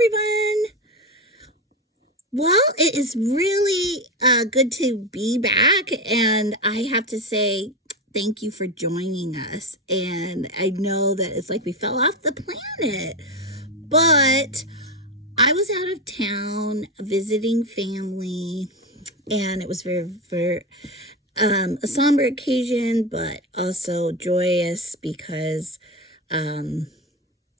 everyone. Well, it is really good to be back, and I have to say thank you for joining us. And I know that it's like we fell off the planet, but I was out of town visiting family, and it was very a somber occasion, but also joyous because um,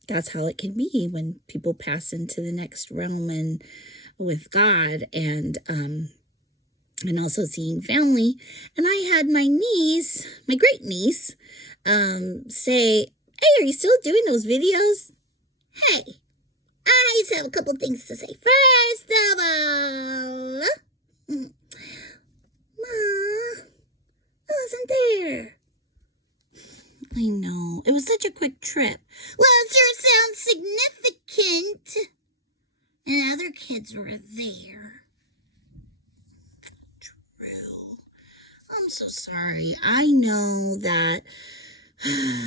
that's how it can be when people pass into the next realm and with God, and also seeing family. And I had my niece, my great niece, say, "Hey, are you still doing those videos?" Hey, I just have a couple things to say. First of all, Ma, I wasn't there. I know. It was such a quick trip. Well, it sure sounds significant. And other kids were there. True. I'm so sorry. I know that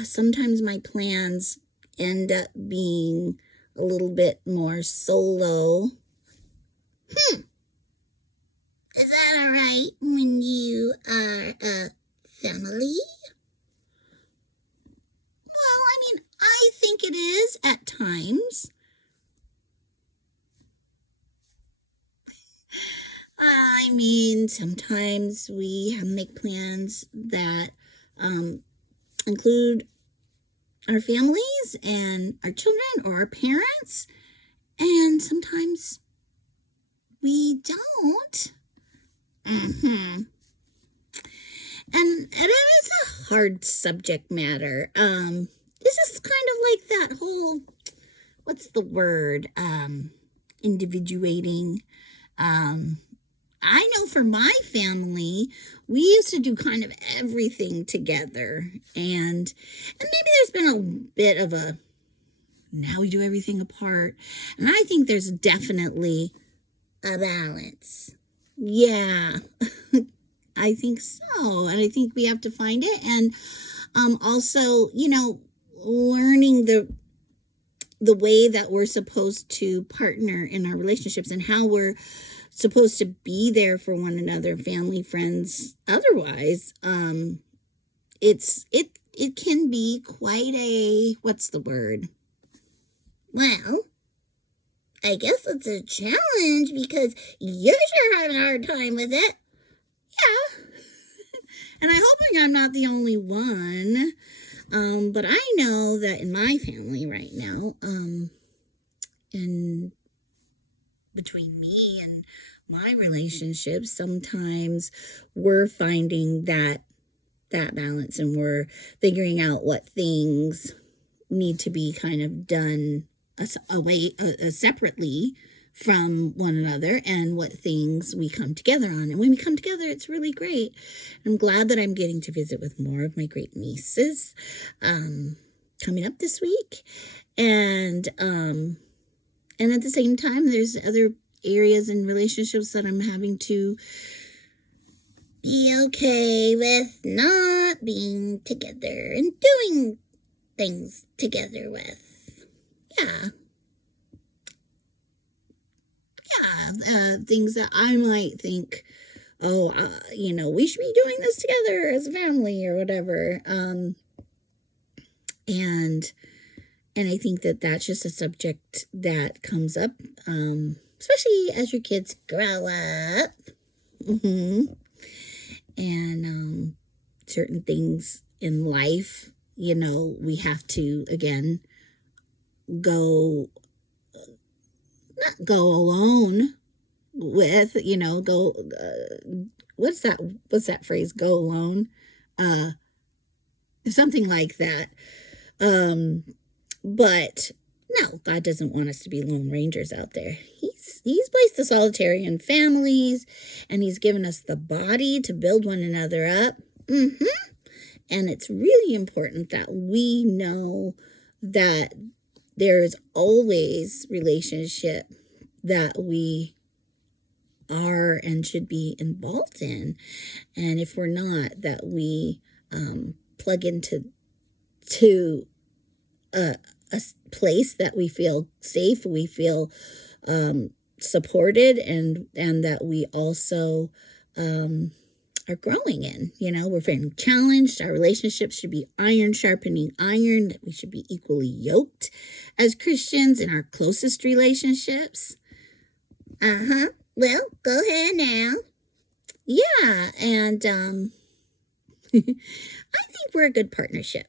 sometimes my plans end up being a little bit more solo. Is that all right when you are a family? Well, I mean, I think it is at times. I mean, sometimes we make plans that include our families and our children or our parents, and sometimes we don't. And it is a hard subject matter. This is kind of like that whole, what's the word? Individuating. I know for my family, we used to do kind of everything together. And maybe there's been a bit of a, now we do everything apart. And I think there's definitely a balance. Yeah, I think so. And I think we have to find it. And also, learning the way that we're supposed to partner in our relationships and how we're supposed to be there for one another, family, friends, otherwise. It can be quite a, what's the word? Well, I guess it's a challenge because you're sure having a hard time with it. Yeah. And I'm hoping I'm not the only one. But I know that in my family right now, and between me and my relationships, sometimes we're finding that balance, and we're figuring out what things need to be kind of done separately from one another, and what things we come together on. And when we come together, it's really great. I'm glad that I'm getting to visit with more of my great nieces coming up this week. And at the same time, there's other areas and relationships that I'm having to be okay with not being together and doing things together with. Yeah. Things that I might think, we should be doing this together as a family or whatever. And I think that that's just a subject that comes up, especially as your kids grow up. And certain things in life, we have to, again, not go alone with, what's that phrase? Go alone? Something like that. But no, God doesn't want us to be lone rangers out there. He's placed us all in families, and he's given us the body to build one another up. And it's really important that we know that there is always relationship that we are and should be involved in. And if we're not, that we plug into a place that we feel safe, we feel supported, and that we also are growing in. We're feeling challenged. Our relationships should be iron sharpening iron, that we should be equally yoked as Christians in our closest relationships. Well, go ahead now. Yeah, and I think we're a good partnership.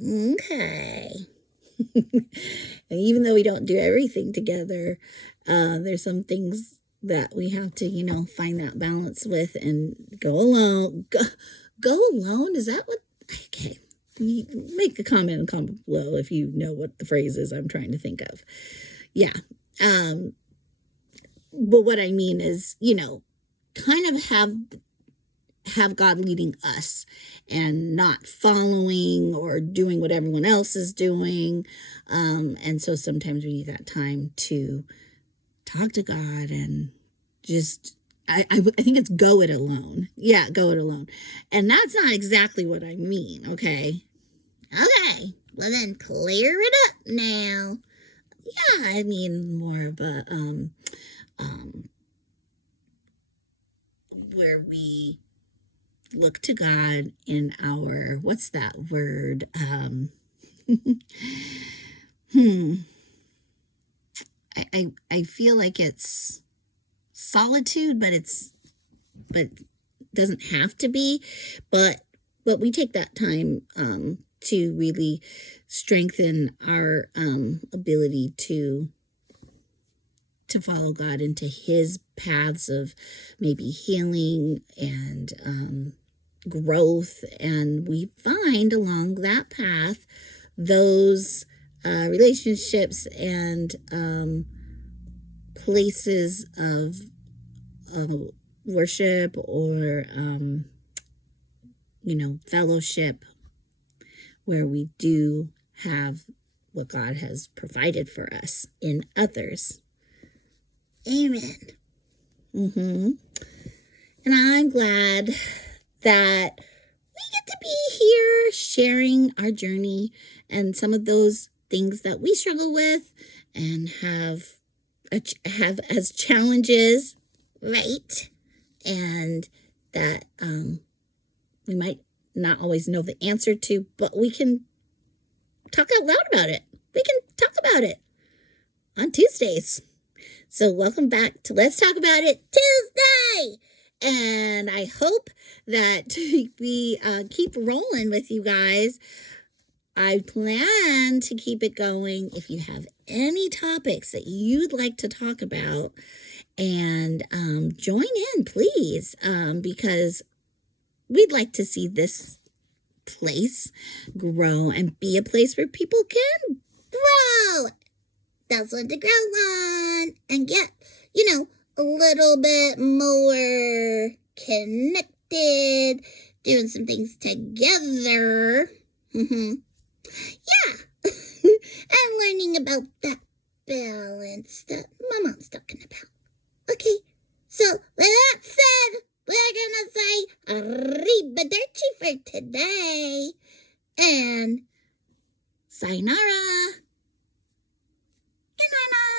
Okay. And even though we don't do everything together, there's some things that we have to, find that balance with and go alone. Go alone? Is that what? Okay. Make a comment and comment below if you know what the phrase is I'm trying to think of. Yeah. But what I mean is, kind of have God leading us and not following or doing what everyone else is doing. And so sometimes we need that time to talk to God and just, I think it's go it alone. Yeah, go it alone. And that's not exactly what I mean, okay? Okay, well then clear it up now. Yeah, I mean more of a, where we look to God in our, what's that word? I feel like it's solitude, but doesn't have to be, but we take that time to really strengthen our ability to follow God into his paths of maybe healing and growth. And we find along that path those relationships and places of worship or, fellowship where we do have what God has provided for us in others. Amen. And I'm glad that we get to be here sharing our journey and some of those things that we struggle with and have as challenges, right? And that we might not always know the answer to, but we can talk out loud about it. We can talk about it on Tuesdays. So welcome back to Let's Talk About It Tuesday. And I hope that we keep rolling with you guys. I plan to keep it going. If you have any topics that you'd like to talk about, and join in, please, because we'd like to see this place grow and be a place where people can grow. That's what to grow on and get, a little bit more connected, doing some things together. Yeah. And learning about that balance that my mom's talking about. Okay, so with that said, we're gonna say arrivederci for today. And sayonara. Good night.